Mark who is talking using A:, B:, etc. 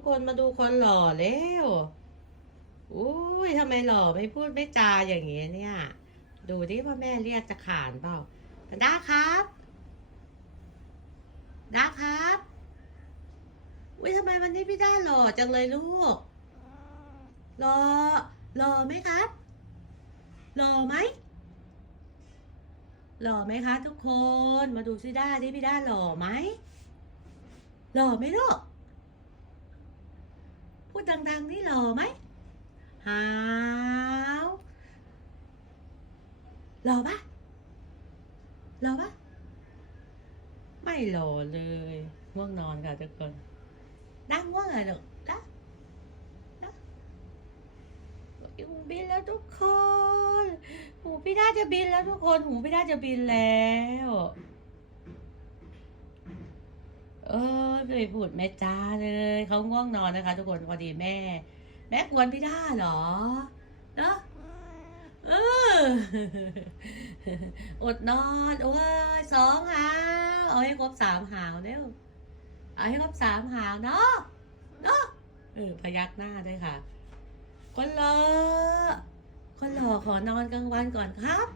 A: กคนมาดูคนหล่อเร็วอุ้ยทำไมหล่อไม่พูดไม่จาอย่างเงี้ยเนี่ย ดูดิว่าแม่เรียกจะขานเปล่าด้าครับด้าครับอุ้ยทำไมวันนี้พี่ด้าหล่อจังเลยลูกหล่อหล่อไหมครับหล่อไหมหล่อไหมคะ ทุกคนมาดูซิด้าดิพี่ด้าหล่อไหมหล่อไหมลูก ดดังๆนี่หล่อไหมหาวหล่อปะหล่อปะไม่หล่อเลยง่วงนอนค่ะทุกคนดังง่วงเหรอลูกดังดังหูบินแล้วทุกคน หูพี่ด้าจะบินแล้วทุกคน หูพี่ด้าจะบินแล้ว เออไม่พูดแม่จ้าเลยเขาง่วงนอนนะคะ ทุกคนพอดีแม่ แม่กวนพี่ด้าเหรอเนาะเอออดนอนโอ้ยสองหาวเอาให้ครบสามหาวเร็วเอาให้ครบสามหาวเนาะเนาะเออพยักหน้าด้วยค่ะคนหล่อคนหล่อขอนอนกลางวันก่อนครับ